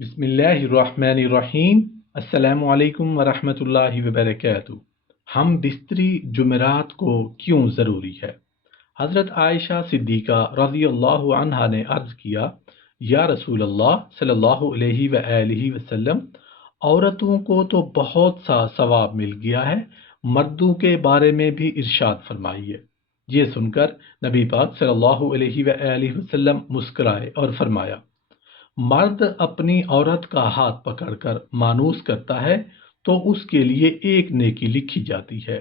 بسم اللہ الرحمن الرحیم۔ السلام علیکم ورحمۃ اللہ وبرکاتہ۔ ہم بستری جمعرات کو کیوں ضروری ہے؟ حضرت عائشہ صدیقہ رضی اللہ عنہا نے عرض کیا، یا رسول اللہ صلی اللہ علیہ وآلہ وسلم، عورتوں کو تو بہت سا ثواب مل گیا ہے، مردوں کے بارے میں بھی ارشاد فرمائیے۔ یہ سن کر نبی پاک صلی اللہ علیہ وآلہ وسلم مسکرائے اور فرمایا، مرد اپنی عورت کا ہاتھ پکڑ کر مانوس کرتا ہے تو اس کے لیے ایک نیکی لکھی جاتی ہے۔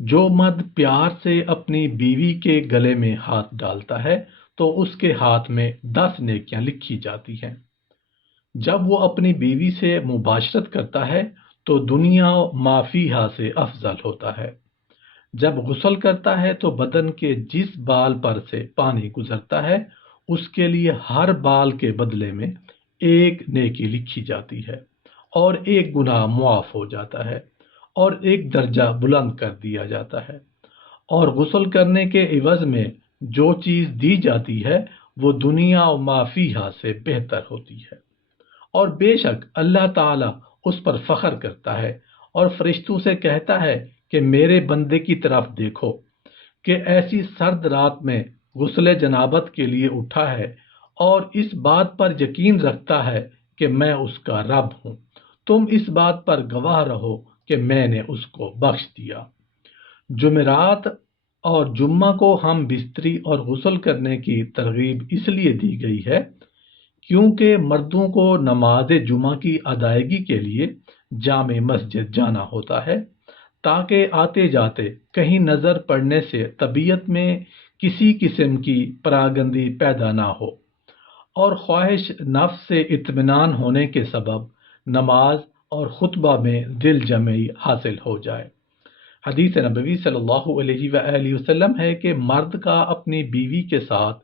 جو مرد پیار سے اپنی بیوی کے گلے میں ہاتھ ڈالتا ہے تو اس کے ہاتھ میں 10 نیکیاں لکھی جاتی ہیں۔ جب وہ اپنی بیوی سے مباشرت کرتا ہے تو دنیا ما فیہا سے افضل ہوتا ہے۔ جب غسل کرتا ہے تو بدن کے جس بال پر سے پانی گزرتا ہے اس کے لیے ہر بال کے بدلے میں ایک نیکی لکھی جاتی ہے، اور ایک گناہ معاف ہو جاتا ہے، اور ایک درجہ بلند کر دیا جاتا ہے۔ اور غسل کرنے کے عوض میں جو چیز دی جاتی ہے وہ دنیا و ما فیہا سے بہتر ہوتی ہے۔ اور بے شک اللہ تعالیٰ اس پر فخر کرتا ہے اور فرشتوں سے کہتا ہے کہ میرے بندے کی طرف دیکھو کہ ایسی سرد رات میں غسل جنابت کے لیے اٹھا ہے اور اس بات پر یقین رکھتا ہے کہ میں اس کا رب ہوں۔ تم اس بات پر گواہ رہو کہ میں نے اس کو بخش دیا۔ جمعرات اور جمعہ کو ہم بستری اور غسل کرنے کی ترغیب اس لیے دی گئی ہے کیونکہ مردوں کو نماز جمعہ کی ادائیگی کے لیے جامع مسجد جانا ہوتا ہے، تاکہ آتے جاتے کہیں نظر پڑنے سے طبیعت میں کسی قسم کی پراگندی پیدا نہ ہو، اور خواہش نفس سے اطمینان ہونے کے سبب نماز اور خطبہ میں دل جمعی حاصل ہو جائے۔ حدیث نبوی صلی اللہ علیہ وآلہ وسلم ہے کہ مرد کا اپنی بیوی کے ساتھ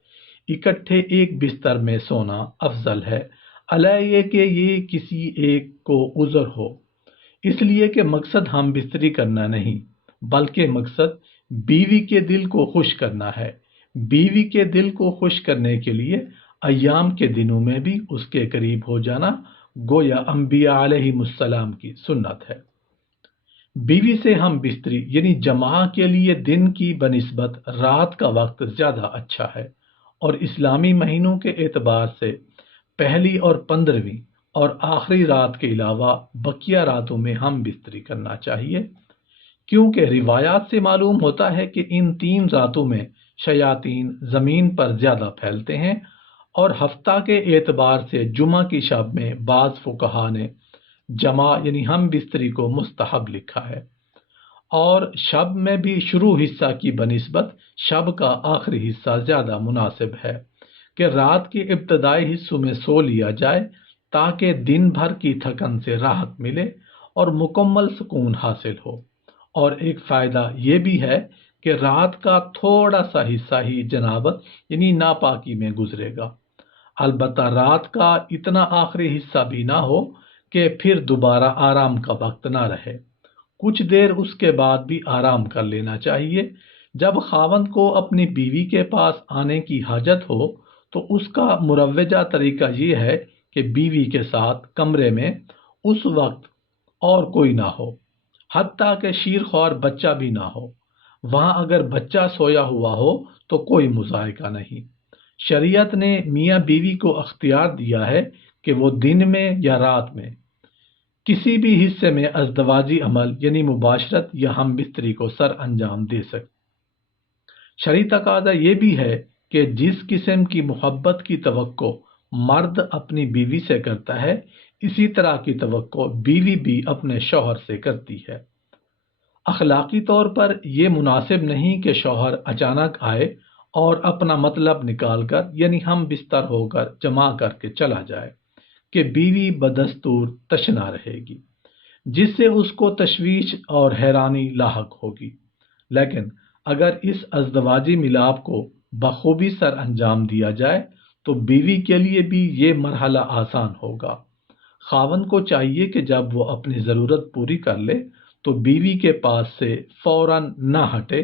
اکٹھے ایک بستر میں سونا افضل ہے، علیہ یہ کہ یہ کسی ایک کو عذر ہو۔ اس لیے کہ مقصد ہم بستری کرنا نہیں، بلکہ مقصد بیوی کے دل کو خوش کرنا ہے۔ بیوی کے دل کو خوش کرنے کے لیے ایام کے دنوں میں بھی اس کے قریب ہو جانا گویا انبیاء علیہ السلام کی سنت ہے۔ بیوی سے ہم بستری یعنی جماع کے لیے دن کی بنسبت رات کا وقت زیادہ اچھا ہے، اور اسلامی مہینوں کے اعتبار سے پہلی اور 15ویں اور آخری رات کے علاوہ بقیہ راتوں میں ہم بستری کرنا چاہیے، کیونکہ روایات سے معلوم ہوتا ہے کہ ان 3 راتوں میں شیاطین زمین پر زیادہ پھیلتے ہیں، اور ہفتہ کے اعتبار سے جمعہ کی شب میں بعض فقہا نے جماع یعنی ہم بستری کو مستحب لکھا ہے، اور شب میں بھی شروع حصہ کی بنسبت شب کا آخری حصہ زیادہ مناسب ہے کہ رات کے ابتدائی حصوں میں سو لیا جائے تاکہ دن بھر کی تھکن سے راحت ملے اور مکمل سکون حاصل ہو۔ اور ایک فائدہ یہ بھی ہے کہ رات کا تھوڑا سا حصہ ہی جنابت یعنی ناپاکی میں گزرے گا، البتہ رات کا اتنا آخری حصہ بھی نہ ہو کہ پھر دوبارہ آرام کا وقت نہ رہے۔ کچھ دیر اس کے بعد بھی آرام کر لینا چاہیے۔ جب خاوند کو اپنی بیوی کے پاس آنے کی حاجت ہو تو اس کا مروجہ طریقہ یہ ہے کہ بیوی کے ساتھ کمرے میں اس وقت اور کوئی نہ ہو، حتیٰ کہ شیرخوار بچہ بھی نہ ہو۔ وہاں اگر بچہ سویا ہوا ہو تو کوئی مضائقہ نہیں۔ شریعت نے میاں بیوی کو اختیار دیا ہے کہ وہ دن میں یا رات میں کسی بھی حصے میں ازدواجی عمل یعنی مباشرت یا ہم بستری کو سر انجام دے سکتے۔ شرعی تقاضا یہ بھی ہے کہ جس قسم کی محبت کی توقع مرد اپنی بیوی سے کرتا ہے، اسی طرح کی توقع بیوی بھی اپنے شوہر سے کرتی ہے۔ اخلاقی طور پر یہ مناسب نہیں کہ شوہر اچانک آئے اور اپنا مطلب نکال کر یعنی ہم بستر ہو کر جمع کر کے چلا جائے کہ بیوی بدستور تشنا رہے گی، جس سے اس کو تشویش اور حیرانی لاحق ہوگی۔ لیکن اگر اس ازدواجی ملاپ کو بخوبی سر انجام دیا جائے تو بیوی کے لیے بھی یہ مرحلہ آسان ہوگا۔ خاوند کو چاہیے کہ جب وہ اپنی ضرورت پوری کر لے تو بیوی کے پاس سے فوراً نہ ہٹے،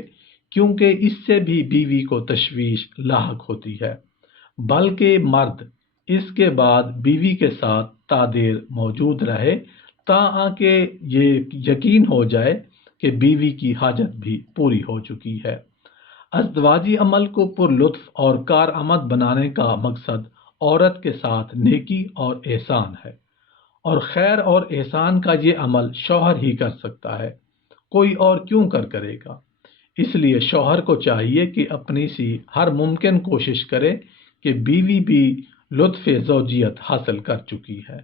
کیونکہ اس سے بھی بیوی کو تشویش لاحق ہوتی ہے، بلکہ مرد اس کے بعد بیوی کے ساتھ تادیر موجود رہے تاکہ یہ یقین ہو جائے کہ بیوی کی حاجت بھی پوری ہو چکی ہے۔ ازدواجی عمل کو پرلطف اور کارآمد بنانے کا مقصد عورت کے ساتھ نیکی اور احسان ہے، اور خیر اور احسان کا یہ عمل شوہر ہی کر سکتا ہے، کوئی اور کیوں کرے گا؟ اس لیے شوہر کو چاہیے کہ اپنی سی ہر ممکن کوشش کرے کہ بیوی بھی لطف زوجیت حاصل کر چکی ہے۔